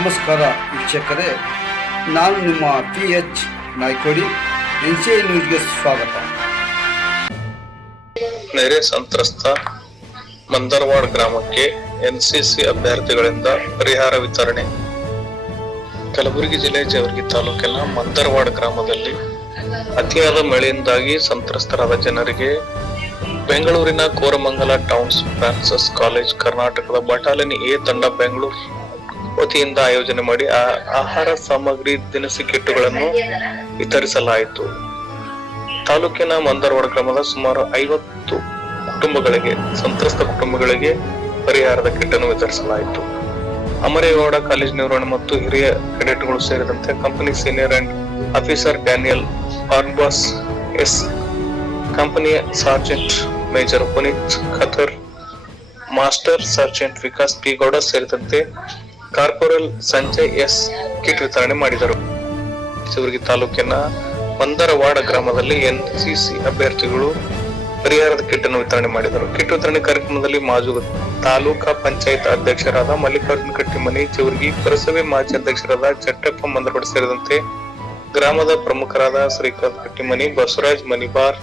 ನಮಸ್ಕಾರ ವೀಕ್ಷಕರೇ, ನಾನು ನಿಮ್ಮ P H Naikodi, N C I ನ್ಯೂಸ್ಗೆ ಸ್ವಾಗತ. ನೆರೆ ಸಂತ್ರಸ್ತ ಮಂದರ್ವಾಡ್ ಗ್ರಾಮಕ್ಕೆ ಎನ್ಸಿಸಿ ಅಭ್ಯರ್ಥಿಗಳಿಂದ ಪರಿಹಾರ ವಿತರಣೆ. ಕಲಬುರಗಿ ಜಿಲ್ಲೆ ಜವರ್ಗಿ ತಾಲೂಕಿನ ಮಂದರ್ವಾಡ್ ಗ್ರಾಮದಲ್ಲಿ ಅತಿಯಾದ ಮಳೆಯಿಂದಾಗಿ ಸಂತ್ರಸ್ತರಾದ ಜನರಿಗೆ ಬೆಂಗಳೂರಿನ ಕೋರಮಂಗಲ ಟೌನ್ಸ್ ಫ್ರಾನ್ಸಿಸ್ ಕಾಲೇಜ್ ಕರ್ನಾಟಕದ ಬಟಾಲಿಯನ್ ಎ ತಂಡ ಬೆಂಗಳೂರು ವತಿಯಿಂದ ಆಯೋಜನೆ ಮಾಡಿ ಆಹಾರ ಸಾಮಗ್ರಿ ದಿನಸಿ ಕಿಟ್ಟುಗಳನ್ನು ವಿತರಿಸಲಾಯಿತು. ತಾಲೂಕಿನ ಮಂದರವಾಡ ಗ್ರಾಮದ ಸುಮಾರು ಐವತ್ತು ಕುಟುಂಬಗಳಿಗೆ, ಸಂತ್ರಸ್ತ ಕುಟುಂಬಗಳಿಗೆ ಪರಿಹಾರದ ಕಿಟ್ ಅನ್ನು ವಿತರಿಸಲಾಯಿತು. ಅಮರೇಗೌಡ ಕಾಲೇಜ್ ನಿರ್ವಹಣೆ ಮತ್ತು ಹಿರಿಯ ಕೆಡೆಟ್ಗಳು ಸೇರಿದಂತೆ company senior and officer Daniel ಆರ್ಬಾಸ್ S ಕಂಪನಿಯ sergeant major Puneeth Khatar master sergeant Vikas P Gowda ಸೇರಿದಂತೆ ಕಾರ್ಪೊರಲ್ ಸಂಜಯ್ ಎಸ್ ಕಿಟ್ ವಿತರಣೆ ಮಾಡಿದರು. ಶಿವರ್ಗಿ ತಾಲೂಕಿನ ಮಂದರವಾಡ ಗ್ರಾಮದಲ್ಲಿ ಎನ್ಸಿಸಿ ಅಭ್ಯರ್ಥಿಗಳು ಪರಿಹಾರದ ಕಿಟ್ ಅನ್ನು ವಿತರಣೆ ಮಾಡಿದರು. ಕಿಟ್ ವಿತರಣೆ ಕಾರ್ಯಕ್ರಮದಲ್ಲಿ ಮಾಜು ತಾಲೂಕಾ ಪಂಚಾಯತ್ ಅಧ್ಯಕ್ಷರಾದ ಮಲ್ಲಿಕಾರ್ಜುನ ಕಟ್ಟಿಮನಿ ಚೌರ್ಗಿ ಪುರಸಭೆ ಮಾಜಿ ಅಧ್ಯಕ್ಷರಾದ ಚಟ್ಟಪ್ಪ ಮಂದರವಾಡ ಸೇರಿದಂತೆ ಗ್ರಾಮದ ಪ್ರಮುಖರಾದ ಶ್ರೀಕಾಂತ್ ಕಟ್ಟಿಮನಿ, ಬಸವರಾಜ್ ಮನಿಬಾರ್,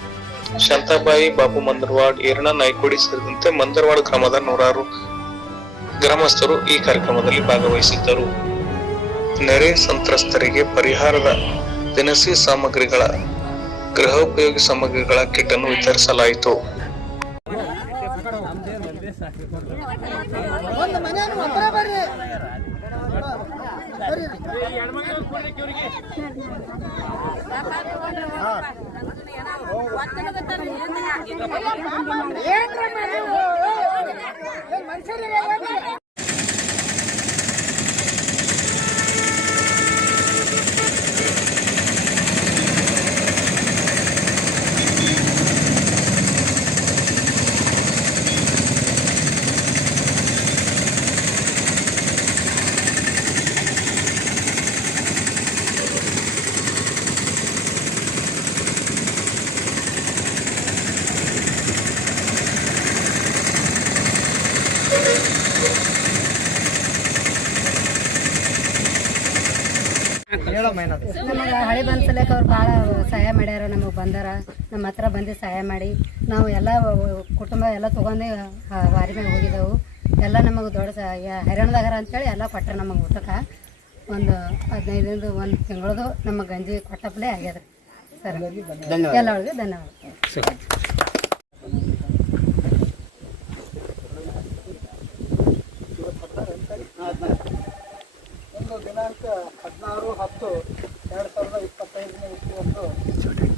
ಶಾಂತಾಬಾಯಿ ಬಾಬು ಮಂದರ್ವಾಡ್ ಏರಣ ನಾಯ್ಕೋಡಿ ಸೇರಿದಂತೆ ಮಂದರವಾಡ ಗ್ರಾಮದ ನೂರಾರು ಗ್ರಾಮಸ್ಥರು ಈ ಕಾರ್ಯಕ್ರಮದಲ್ಲಿ ಭಾಗವಹಿಸಿದ್ದರು ನೆರೆ ಸಂತ್ರಸ್ತರಿಗೆ ಪರಿಹಾರದ ದಿನಸಿ ಸಾಮಗ್ರಿಗಳ ಗೃಹೋಪಯೋಗಿ ಸಾಮಗ್ರಿಗಳ ಕಿಟ್ ಅನ್ನು ವಿತರಿಸಲಾಯಿತು ಒಂದು ನಮಗೆ ಹಳೆ ಬಂದ್ಸಲಕ್ಕೆ ಅವ್ರು ಭಾಳ ಸಹಾಯ ಮಾಡ್ಯಾರ ನಮಗೆ ಬಂದಾರ ನಮ್ಮ ಹತ್ರ ಬಂದು ಸಹಾಯ ಮಾಡಿ. ನಾವು ಎಲ್ಲ ಕುಟುಂಬ ಎಲ್ಲ ತೊಗೊಂಡು ವಾರಿ ಮ್ಯಾಗ ಹೋಗಿದ್ದೆವು. ಎಲ್ಲ ನಮಗೆ ದೊಡ್ಡ ಹೈರಾಣದಾಗರ ಅಂತೇಳಿ ಎಲ್ಲ ಕೊಟ್ಟರೆ ನಮಗೆ ಊಟಕ್ಕೆ. ಒಂದು ಹದಿನೈದರಿಂದ ಒಂದು ತಿಂಗಳದು ನಮಗೆ ಗಂಜಿ ಕೊಟ್ಟಪ್ಲೆ ಆಗ್ಯದ ಸರ್ ಎಲ್ಲರಿಗೂ ಧನ್ಯವಾದ. ಹತ್ತು ಎರಡು ಸಾವಿರದ ಇಪ್ಪತ್ತೈದನೇ ಇಸ್ವಿಯಂದು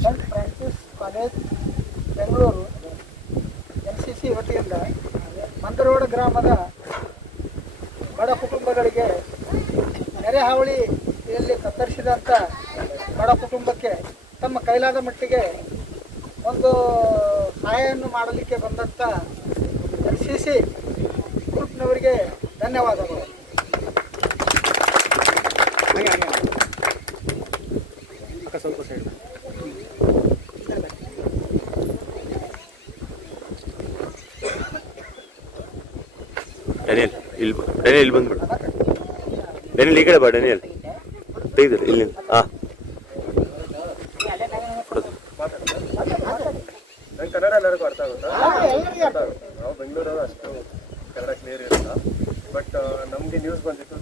Saint Francis College, Bengaluru N C C ವತಿಯಿಂದ ಮಂದರೋಡ ಗ್ರಾಮದ ಬಡ ಕುಟುಂಬಗಳಿಗೆ ನೆರೆ ಹಾವಳಿಯಲ್ಲಿ ಕತ್ತರಿಸಿದಂಥ ಬಡ ಕುಟುಂಬಕ್ಕೆ ತಮ್ಮ ಕೈಲಾದ ಮಟ್ಟಿಗೆ ಒಂದು ಸಹಾಯವನ್ನು ಮಾಡಲಿಕ್ಕೆ ಬಂದಂಥ ಎನ್ ಸಿ ಸಿ ಗ್ರೂಪ್ನವರಿಗೆ ಧನ್ಯವಾದಗಳು. ಡನಿಯಲ್, ಇಲ್ಲಿ ಡನಿಯಲ್ ಇಲ್ಲಿ ಬಂದ್ಬಿಡು. ಡನಿಯಲ್ ಈ ಕಡೆ ಬಾ, ಡನಿಯಲ್. ತೆಗೆದಿರಿ, ಇಲ್ಲಿ ಹಾ ಕನ್ನಡ ಎಲ್ಲರಿಗೂ ಅರ್ಥ ನಾವು ಕನ್ನಡ ಕ್ಲಿಯರ್ ಇರಲ್ಲ ಬಟ್ ನಮಗೆ ನ್ಯೂಸ್ ಬಂದಿತ್ತು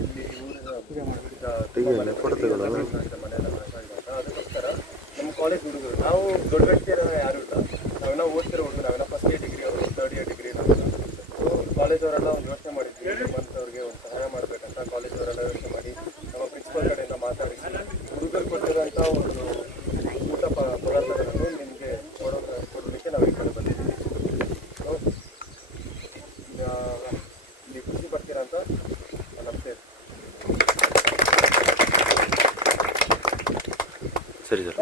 ಇಲ್ಲಿ ಊರಿನ ಅದಕ್ಕೋಸ್ಕರ ನಮ್ಮ ಕಾಲೇಜ್ ಹುಡುಗರು ನಾವು ದೊಡ್ಡ ವ್ಯಕ್ತಿಯರ సరే సార్.